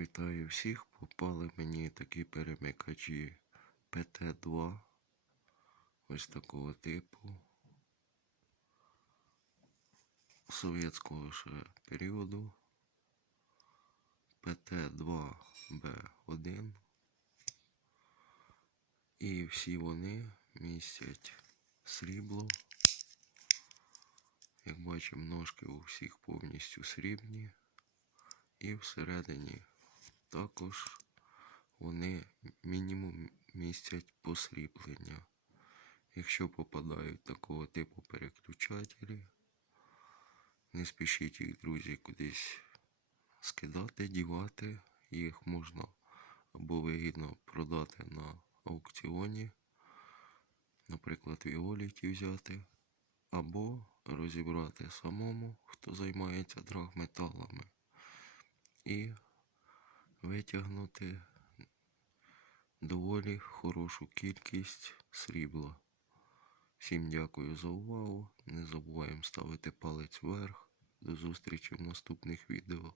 Вітаю всіх. Попали мені такі перемикачі ПТ-2. Ось такого типу. Совєтського ще періоду. ПТ-2Б1. І всі вони містять срібло. Як бачимо, ножки у всіх повністю срібні. І всередині також вони мінімум містять посріблення. Якщо попадають такого типу переключателі, не спішіть їх, друзі, кудись скидати, дівати. Їх можна або вигідно продати на аукціоні, наприклад, Віоліті взяти, або розібрати самому, хто займається драгметалами, і витягнути доволі хорошу кількість срібла. Всім дякую за увагу. Не забуваємо ставити палець вверх. До зустрічі в наступних відео.